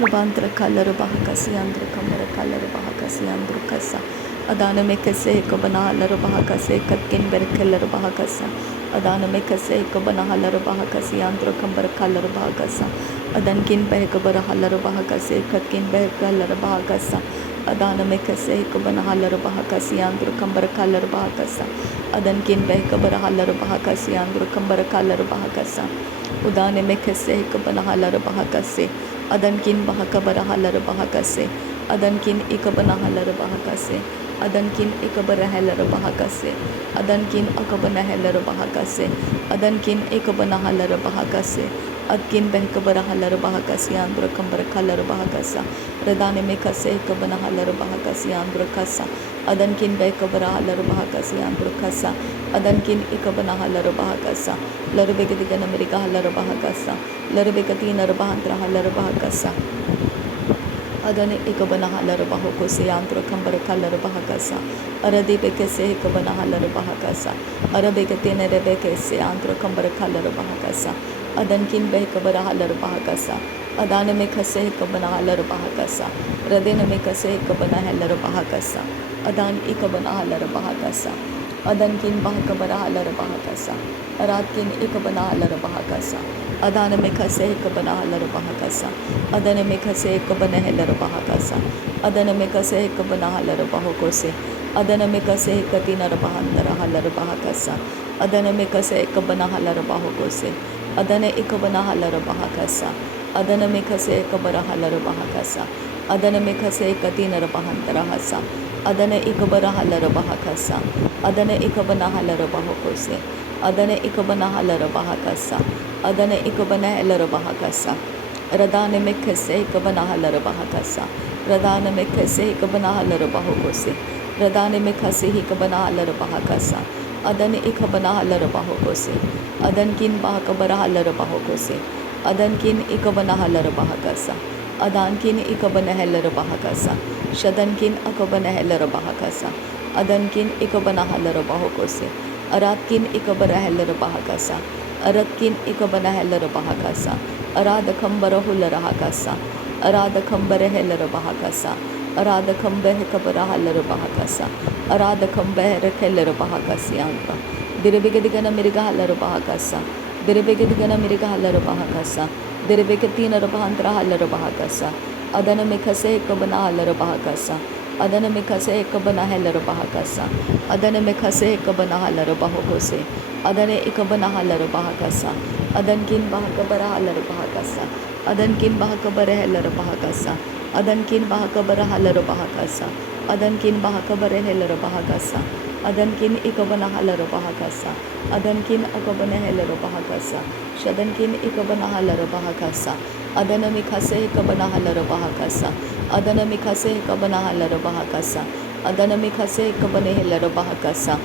Labantra color bahakasi andra kamara color bahakasi andra kasa adana me kase kabana halar bahakase katkin berkelar bahakasa adana me kase kabana halar bahakasi andra kamara color bahakasa adankin behkabara halar bahakase katkin berkelar bahakasa adana me kase kabana halar bahakasi andra kamara color bahakasa adankin behkabara halar bahakasi andra kamara color bahakasa udane me kase kabana halar bahakase adankin bahakabara halar bahakase adankin ikabana halar bahakase adankin ikabara halar bahakase adankin akabana halar bahakase adankin ikabana halar bahakase adkin behkabara halar bahakase andra kambara halar bahakasa radane me kase ikabana halar bahakase andra kasa adankin behkabara halar bahakase andra kasa adankin ikabana halar bahakasa larbegedigana meriga halar bahakasa larbegatina rabahantra halar bahakasa adane ikabana halar bahakose andra kambara halar bahakasa arade bekese ikabana halar bahakasa arabegatina rebekese andra kambara halar bahakasa adankin behkabara halar bahakasa adane me kase ikabana halar bahakasa radena me kase ikabana halar bahakasa adan ikabana halar bahakasa adankin bahkabara halar bahakasa aratkin ikabana halar bahakasa adana me kase ikabana halar bahakasa adana me kase ikabana halar bahakasa adana me kase ikabana halar bahakose adana me kase ikatina bahantara halar bahakasa adana me kase ikabana halar bahakose adana ikabana halar bahakasa adana me kase ikabara halar bahakasa adana me kase ikatina bahantara hasa adana ikabara halar bahakasa adana ikabana halar bahakose adana ikabana halar bahakasa adana ikabana halar bahakasa radane me kase ikabana halar bahakasa radane me kase ikabana halar bahakose radane me kase ikabana halar bahakasa adana ikabana halar bahakose adankin bahakabara halar bahakose adankin ikabana halar bahakasa adankin ikabana halar bahakasa shadankin akabana halar bahakasa adankin ikabana halar bahakose aratkin ikabara halar bahakasa aratkin ikabana halar bahakasa arada kambara hular bahakasa arada kambara halar bahakasa arada kambah kabara halar bahakasa arada kambah halar bahakasi andra birbegedigana mirga halar bahakasa birbegedigana mirga halar bahakasa birbegetina rabahantra halar bahakasa adana me kase kabana halar bahakasa adana me kase kabana halar bahakasa adana me kase kabana halar bahakose adana ikabana halar bahakasa adankin bahakabara halar bahakasa adankin bahakabara halar bahakasa adankin bahakabara halar bahakasa adankin bahakabara halar bahakasa adankin ikabana halar bahakasa adankin akabana halar bahakasa shadankin ikabana halar bahakasa adana me kase kabana halar bahakasa adana me kase kabana halar bahakasa adana me kase kabana halar bahakasa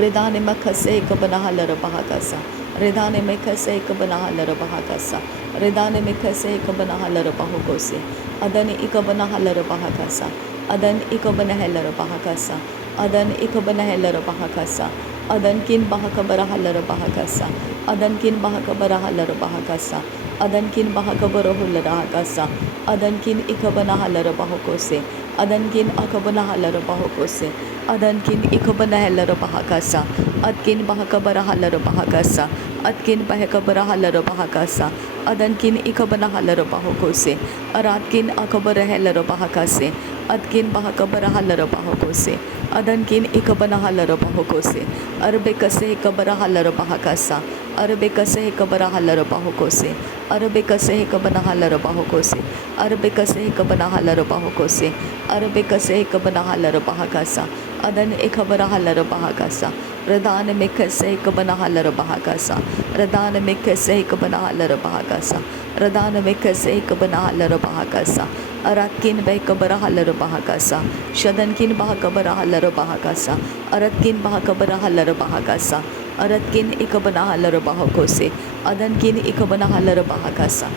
redane me kase kabana halar bahakasa redane me kase kabana halar bahakasa redane me kase kabana halar bahakose adane ikabana halar bahakasa adan ikabana halar bahakasa adan ikabana halar bahakasa adankin bahakabara halar bahakasa adankin bahakabara halar bahakasa adankin bahakabara hular bahakasa adankin ikabana halar bahakose adankin akabana halar bahakose adankin ikabana halar bahakasa adkin bahakabara halar bahakasa adkin bahakabara halar bahakasa adankin ikabana halar bahakose aratkin akabara halar bahakase adkin bahakabara halar bahakose adankin ikabana halar bahakose arbekase ikabara halar bahakasa arbekase ikabara halar bahakose arbekase ikabana halar bahakose arbekase ikabana halar bahakose arbekase ikabana halar bahakasa adan ikabara halar bahakasa radane me kase ikabana halar bahakasa radane me kase ikabana halar bahakasa radane me kase ikabana halar bahakasa aratkin behkabara halar bahakasa shadankin bahakabara halar bahakasa aratkin bahakabara halar bahakasa aratkin ikabana halar bahakose adankin ikabana halar bahakasa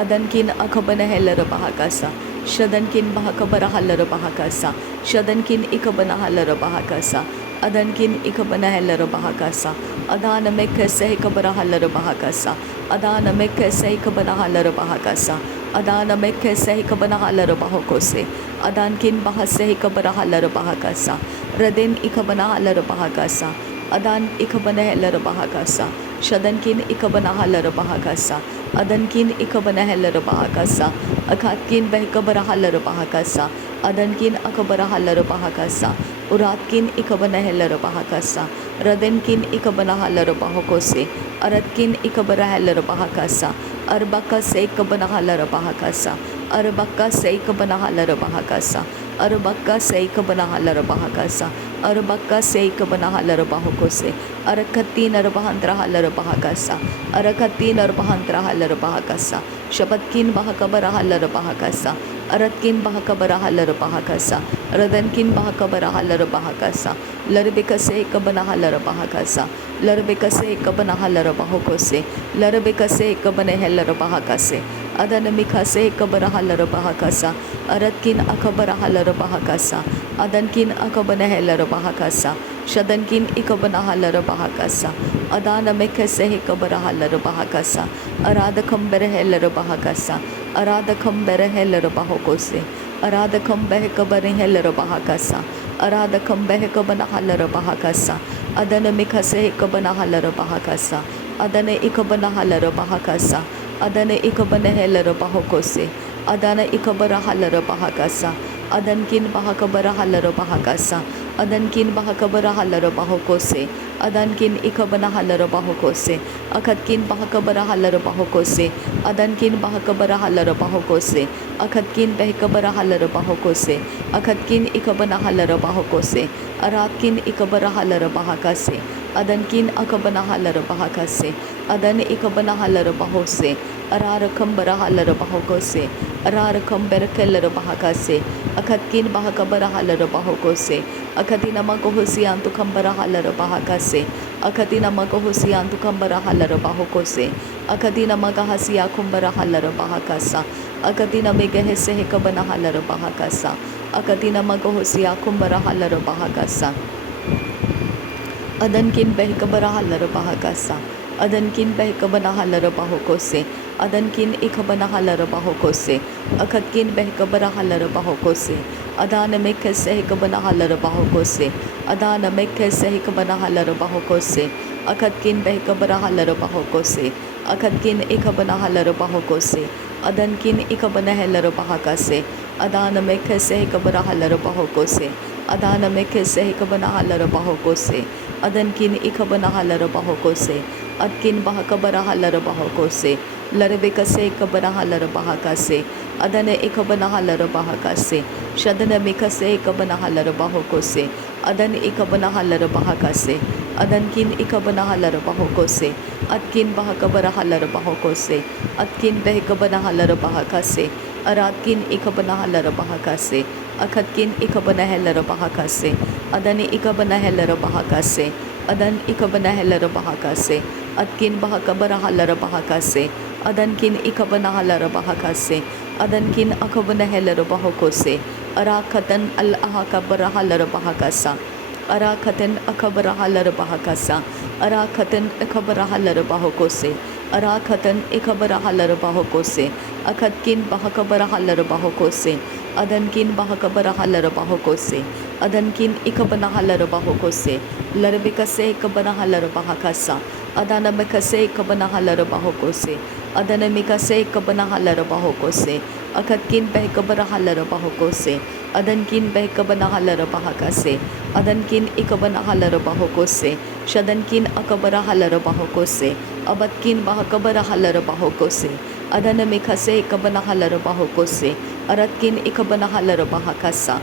adankin akabana halar bahakasa shadankin bahakabara halar bahakasa shadankin ikabana halar bahakasa adankin ikabana halar bahakasa adana me kase ikabara halar bahakasa adana me kase ikabana halar bahakasa Adana mekese hikabana halar bahokose. Adan kin bahase hikabara halar bahakasa. Radin ikabana halar bahakasa. Adan ikabana halar bahakasa. Shadan kin ikabana halar bahakasa. Adan kin ikabana halar bahakasa. Akat kin behikabara halar bahakasa. Adan kin akabara halar bahakasa. Urat kin ikabana halar bahakasa. Radin kin ikabana halar bahokose. Arat kin ikabara halar bahakasa. Arbaka se ikabana halar bahakasa. Arbaka se ikabana halar bahakasa. Arbaka se ikabana halar bahakasa. Arbaka se ikabana halar bahokose. Arakati narbahandra halar bahakasa. Arakati narbahandra halar bahakasa. Shabatkin bahakabara halar bahakasa. Aratkin bahakabara halar bahakasa. Radankin bahakabara halar bahakasa. Larbika se ikabana halar bahakasa. Larbika se ikabana halar bahokose. Larbika se ikabana halar bahakase. Adanamika se ikabara halar bahakasa. Aratkin akabara halar bahakasa. Adankin akabana halar bahakasa. Shadankin ikabana halar bahakasa. Adanamika se ikabara halar bahakasa. Aradakam bere halar bahakasa. Aradakam bere halar bahokose. Aradakam behekabane halar bahakasa. Aradakam behekabana halar bahakasa. Adanamika se ikabana halar bahakasa. Adane ikabana halar bahakasa. Adane ikabana halar bahokose. Adana ikabara halar bahakasa. Adankin bahakabara halar bahakasa. Adankin bahakabara halar bahokose. Adankin ikabana halar bahokose. Akatkin bahakabara halar bahokose. Adankin bahakabara halar bahokose. Akatkin behikabara halar bahokose. Akatkin ikabana halar bahokose. Aratkin ikabara halar bahakase. Adankin akabana halar bahakase. Adan ikabana halar bahose. Ararakam bara halar bahokose. Ararakam berakelar bahakase. Akatkin bahakabara halar bahokose. Akatina makohosi antukam bara halar bahakase. Akatina makohosi antukam bara halar bahokose. Akatina magahasi akumbara halar bahakasa. Akatina megahese hekabana halar bahakasa. Akatina makohosi akumbara halar bahakasa. Adankin behikabara halar bahakasa. Adankin behikabana halar bahokose. Adankin ikabana halar bahokose. Akatkin behikabara halar bahokose. Adana mekese hikabana halar bahokose. Adana mekese hikabana halar bahokose. Akatkin behikabara halar bahokose. Akatkin ikabana halar bahokose. Adankin ikabana halar bahakase. Adana mekese hikabara halar bahokose. Adana mekese hikabana halar bahokose. Adankin ikabana halar bahokose. Adkin bahakabara halar bahokose. Larabikase ikabana halar bahakase. Adane ikabana halar bahakase. Shadana mikase ikabana halar bahokose. Adan ikabana halar bahakase. Adankin ikabana halar bahokose. Adkin bahakabara halar bahokose. Adkin behikabana halar bahakase. Aratkin ikabana halar bahakase. Akatkin ikabana halar bahakase. Adani ikabana halar bahakase. Adan ikabana halar bahakase. Adkin bahakabara halar bahakase. Adankin ikabana halar bahakase. Adankin akabana halar bahokose. Arakatan al ahakabara halar bahakasa. Arakatan akabara halar bahakasa. Arakatan akabara halar bahokose. Arakatan ikabara halar bahokose. Akatkin bahakabara halar bahokose. Adankin bahakabara halar bahokose. Adankin ikabana halar bahokose. Larbikase ikabana halar bahakasa. Adana mikase ikabana halar bahokose. Adana mikase ikabana halar bahokose. Akatkin behikabara halar bahokose. Adankin behikabana halar bahakase. Adankin ikabana halar bahokose. Shadankin akabara halar bahokose. Abatkin bahakabara halar bahokose. Adana mikase ikabana halar bahokose. Aratkin ikabana halar bahakasa.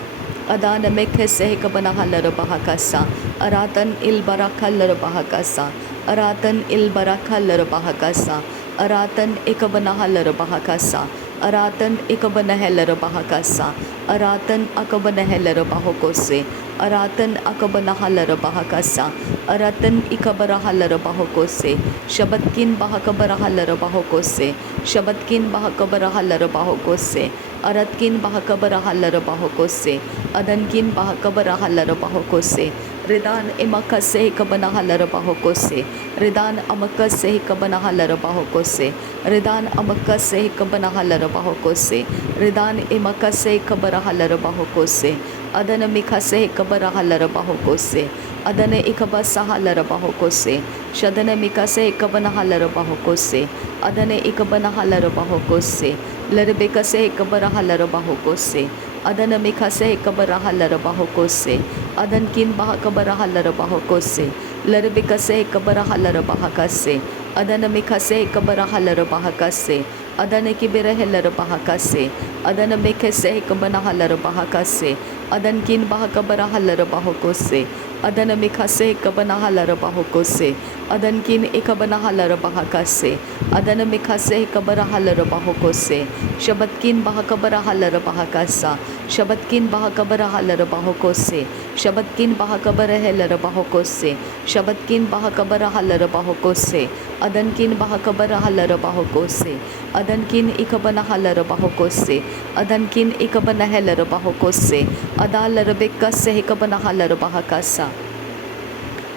Adana mekese ikabana halar bahakasa. Aratan il barakalar bahakasa. Aratan il barakalar bahakasa. Aratan ikabana halar bahakasa. Aratan ikabana halar bahakasa. Aratan akabana halar bahokose. Aratan akabana halar bahakasa. Aratan ikabara halar bahokose. Shabatkin bahakabara halar bahokose. Shabatkin bahakabara halar bahokose. Aratkin bahakabara halar bahokose. Adankin bahakabara halar bahokose. Ridan imakase kabana halarabahokose. Ridan amakase kabana halarabahokose. Ridan amakase kabana halarabahokose. Ridan imakase kabara halarabahokose. Adana mikase kabara halarabahokose. Adana ikabasa halarabahokose. Shadana mikase kabana halarabahokose. Adana ikabana halarabahokose. Lerebekase kabara halarabahokose. Adana mikase kabara halarabahokose. Adan kin baha kabara halarabahokose. Lerebekase kabara halarabahakase. Adana mikase kabara halarabahakase. Adana kibira halarabahakase. Adana mikase kabana halarabahakase. Adan kin baha kabara halarabahokose. Adana mikase kabana halarabahokose. Adan kin ikabana halarabahakase. Adana mikase kabara halarabahokose. Shabatkin baha kabara halarabahakasa. Shabatkin baha kabara halarabahokose. Shabatkin baha kabara halarabahokose. Shabatkin baha kabara halarabahokose. Adankin baha kabara halarabahokose. Adankin ikabana halarabahokose. Adankin ikabana halarabahokose. Adala Rebecca Sehikabana Halarabahakasa.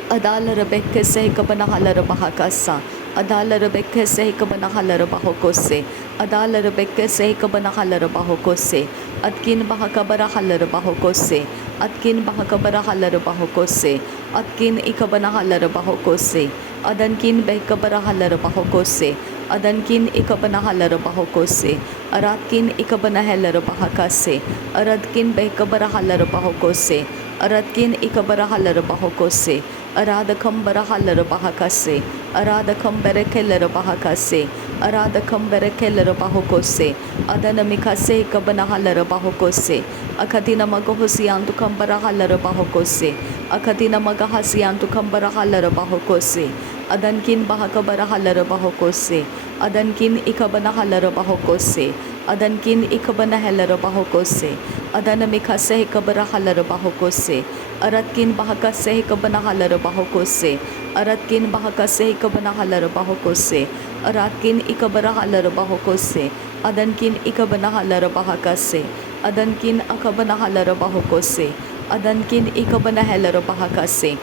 Adala Rebecca Sehikabana Halarabahakasa. Adala Rebecca Sehikabana Halarabahokose. Adala Rebecca Sehikabana Halarabahokose. Atkin Bahakabara Halarabahokose. Atkin Bahakabara Halarabahokose. Atkin Ikabana Halarabahokose. Adankin Behkabara Halarabahokose. Adankin ikabana halarabahokose. Aratkin ikabana halarabahakase. Aradkin behkabara halarabahokose. Aradkin ikabara halarabahokose. Aradakam bara halarabahakase. Aradakam berekelarabahakase. Aradakam berekelarabahokose. Adanamikase ikabana halarabahokose. Akatina magahosiantu kambara halarabahokose. Akatina magahasiantu kambara halarabahokose. Adankin bahakabara halarabahokose. Adankin ikabana halarabahokose. Adankin ikabana halarabahokose. Adanamikase ikabara halarabahokose. Aratkin bahakase ikabana halarabahokose. Aratkin bahakase ikabana halarabahokose. Aratkin ikabara halarabahokose. Adankin ikabana halarabahakase. Adankin akabana halarabahokose. Adankin ikabana halarabahakase.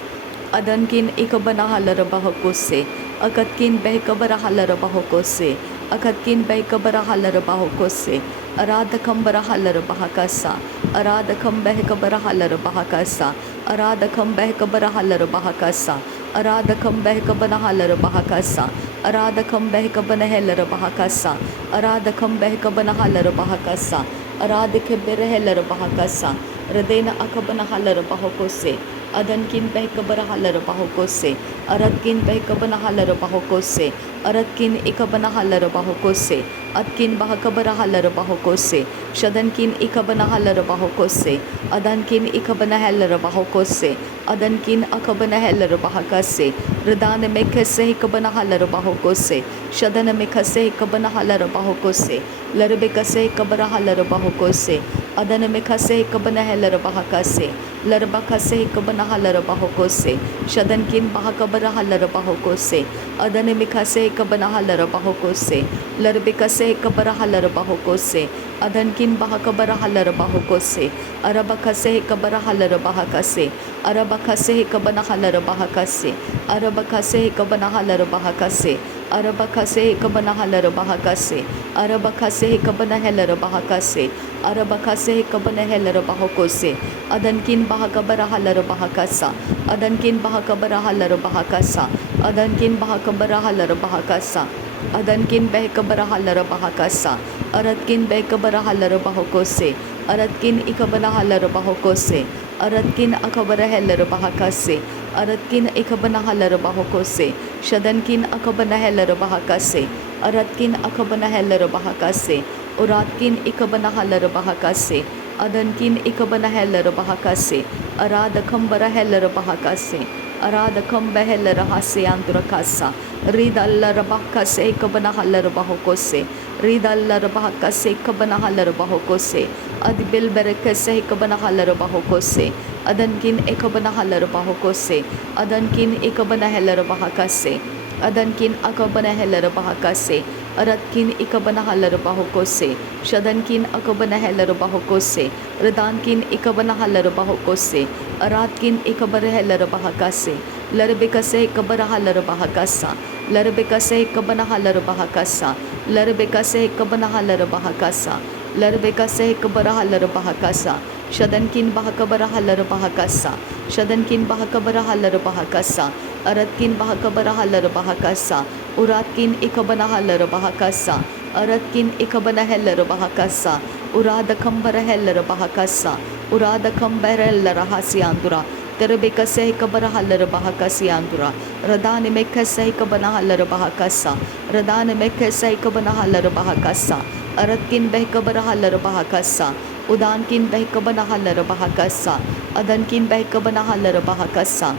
Adankin ikabana halarabahokose. Akatkin behkabara halarabahokose. Akatkin behkabara halarabahokose. Aradakambara halarabahakasa. Aradakam behkabara halarabahakasa. Aradakam behkabara halarabahakasa. Aradakam behkabana halarabahakasa. Aradakam behkabana halarabahakasa. Aradakam behkabana halarabahakasa. Aradikebere halarabahakasa. Radena akabana halarabahokose. Adankin behkabara halarabahokose. Aradkin behkabana halarabahokose. Aradkin ikabana halarabahokose. Atkin bahakabara halarabahokose. Shadankin ikabana halarabahokose. Adankin ikabana halarabahokose. Adankin akabana halarabahakase. Radana mekase ikabana halarabahokose. Shadana mekase ikabana halarabahokose. Larbekase ikabara halarabahokose. Adana mekase ikabana halarabahakase. Larbakase ikabana halarabahokose. Shadankin bahakabara halarabahokose. Adana mekase ikabana halarabahokose. Larbekase ikabara halarabahokose. Adankin bahakabara halarabahokose. Arabakase ikabara halarabahakase. Arabakase ikabana halarabahakase. Arabakase ikabana halarabahakase. Arabakase ikabana halarabahakase. Arabakase ikabana halarabahakase. Arabakase ikabana halarabahokose. Adankin bahakabara halarabahakasa. Adankin bahakabara halarabahakasa. Adankin bahakabara halarabahakasa. Adankin behkabara halarabahakasa. Aratkin behkabara halarabahokose. Aratkin ikabana halarabahokose. Aratkin akabara halarabahakase. Aratkin ikabana halarabahokose. Shadankin akabana halarabahakase. Aratkin akabana halarabahakase. Uratkin ikabana halarabahakase. Adankin ikabana halarabahakase. Aradakambara halarabahakase. Aradakam behelarahase andurakasa. Ridalla rabakase ikabana halarabahokose. Ridalla rabakase ikabana halarabahokose. Adbil berekase ikabana halarabahokose. Adankin ikabana halarabahokose. Adankin ikabana halarabahakase. Adankin akabana halarabahakase. Aratkin ikabanahalarubahokosse, Shadankin akabanahalarubahokosse, Radankin ikabanahalarubahokosse, Aratkin ikabarahalarubahacasse, Larabicase kabarahalarubahacassa, Larabicase kabanahalarubahacassa, Larabicase kabanahalarubahacassa, Larabicase kabarahalarubahacassa, Shadankin bahakabarahalarubahacassa, Shadankin bahakabarahalarubahacassa, Aratkin bahakabarahalarubahacassa, Uratkin ikabanahalarubahacassa, Aratkin ikabanahalarubahacassa, Uradakambarahalarubahacassa, Uradakambarahalarahasiandura, Terebekase kabarahalarubahacasiandura, Radani mekase kabanahalarubahacassa, Radani mekase kabanahalarubahacassa, Aratkin behkabarahalarubahacassa, Udankin behkabanahalarubahacassa, Adankin behkabanahalarubahacassa,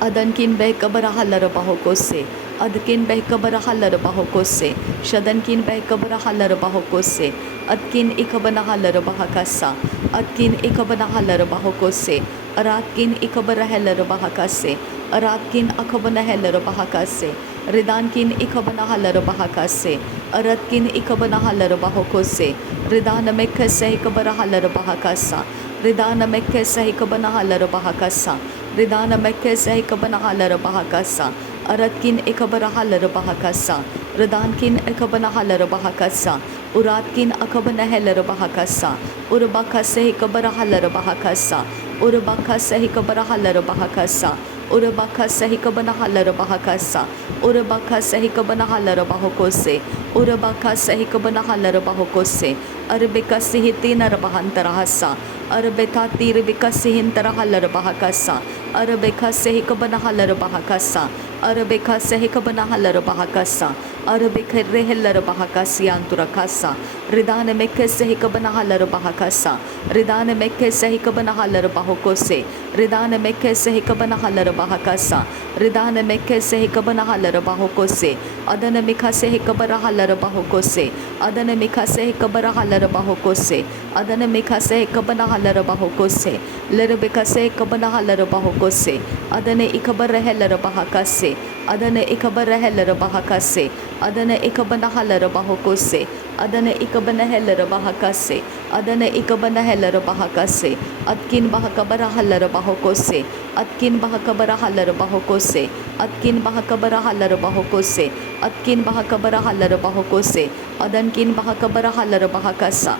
Adankin behkabarahalarubahokose, Adkin behkabarahalarubahokose, Shadankin behkabarahalarubahokose, Adkin ikabanahalarubahacassa, Adkin ikabanahalarubahokose, Aratkin ikabarahalarubahacase, Aratkin akabanahalarubahacase, Ridankin ikabanahalarubahacase, Aratkin ikabanahalarubahokose, Ridana mekkase ikabarahalarubahacassa, Ridana mekkase ikabanahalarubahacassa, Ridana mekkase ikabanahalarubahacassa, Aratkin ikabarahalarubahacassa, Ridankin ikabanahalarubahacassa, Uratkin akabanahalarubahacassa, Urbakase ikabarahalarubahacassa, Urbakase ikabarahalarubahacassa, Urbakase ikabanahalarubahacassa, Urbakase ikabanahalarubahokose, Urbakase ikabanahalarubahokose, Arbikase hitinarabahantarahassa, Arbeta tiribikase hintarahalarubahacassa, Arbikase ikabanahalarubahacassa, Arbikase ikabanahalarubahacassa, Arbikrehelarubahacasianturakassa, Ridane mekkase ikabanahalarubahacassa, Ridane mekkase ikabanahalarubahokose, Ridane mekkase ikabanahalarubahacassa, Ridane mekkase ikabanahalarubahokose, Adana mikase ikabarahalarubahokose, Adana mikase ikabarahalarubahokose, Adana mikase ikabanahalarubahokose, Lerabikase ikabanahalarubahokose, Adana ikabarahalarubahacase, Adana ikabarahalarubahacase, Adana ikabanahalarubahokose, Adana ikabanahalarubahacase, Adana ikabanahalarubahacase, Atkin bahakabarahalarubahokose, Atkin bahakabarahalarubahokose, Atkin bahakabarahalarubahokose, Atkin bahakabarahalarubahokose, Adankin bahakabarahalarubahacassa,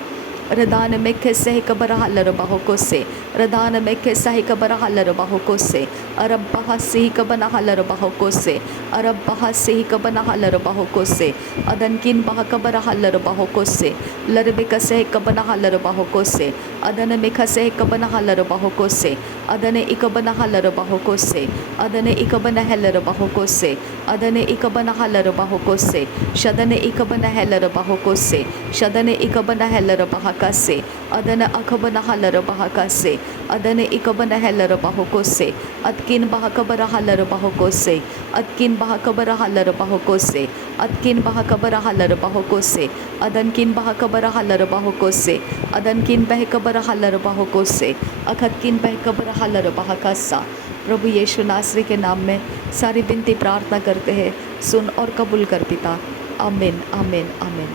Radana mekkase kabarahalarubahokose, Radana mekkase kabarahalarubahokose, Arabbahasi kabanahalarubahokose, Arabbahasi kabanahalarubahokose, Adankin bahakabarahalarubahokose, Larbikase kabanahalarubahokose, Adana mekkase kabanahalarubahokose, Adana ikabanahalarubahokose, Adana ikabanahalarubahokose, Adana ikabanahalarubahokose, Shadana ikabanahalarubahokose, Shadana ikabanahalarubahakase, Adana akabanahalarubahakase, Adana ikabanahalarubahokose, Atkin bahakabarahalarubahokose, Atkin bahakabarahalarubahokose, Atkin bahakabarahalarubahokose, Adankin bahakabarahalarubahokose, Adankin bahakabarahalarubahokose, Akatkin bahakabarahalarubahakassa। प्रभु यीशु नासरी के नाम में सारी विनती प्रार्थना करते हैं, सुन और कबूल कर पिता। आमीन आमीन आमीन।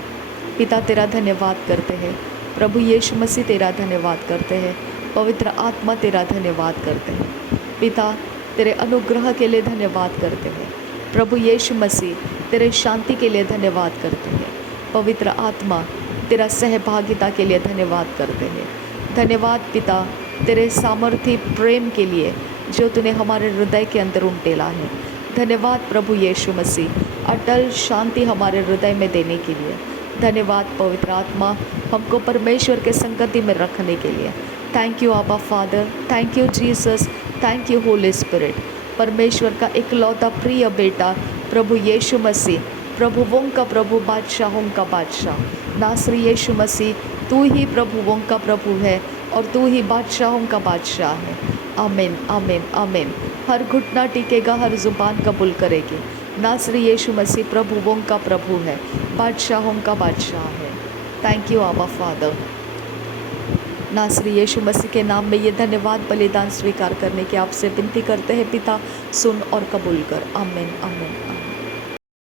पिता तेरा धन्यवाद करते हैं, प्रभु यीशु मसीह तेरा धन्यवाद करते हैं, पवित्र आत्मा तेरा धन्यवाद करते हैं। पिता तेरे अनुग्रह के लिए धन्यवाद करते हैं, प्रभु यीशु मसीह तेरे शांति के लिए धन्यवाद करते हैं, पवित्र आत्मा तेरा सहभागिता के लिए धन्यवाद करते हैं। धन्यवाद पिता तेरे सामर्थ्य प्रेम के लिए जो तूने हमारे हृदय के अंदर उमटेला है। धन्यवाद प्रभु यीशु मसीह अटल शांति हमारे हृदय में देने के लिए। धन्यवाद पवित्र आत्मा हमको परमेश्वर के संगति में रखने के लिए। थैंक यू आबा father, thank you Jesus, thank you Holi spirit. परमेश्वर का इकलौता प्रिय बेटा प्रभु यीशु मसीह, प्रभुओं का प्रभु, बादशाहों का बादशाह, नासरी यीशु मसीह, तू ही प्रभुओं का प्रभु है और तू ही बादशाहों का बादशाह है। आमीन आमीन आमीन। हर घुटना टिकेगा, हर ज़ुबान कबूल करेगी, नासरी यीशु मसीह प्रभुओं का प्रभु है, बादशाहों का बादशाह है। थैंक यू आबा फादर। नासरी यीशु मसीह के नाम में ये धन्यवाद बलिदान स्वीकार करने की आपसे विनती करते हैं पिता, सुन और कबूल कर। आमीन आमीन।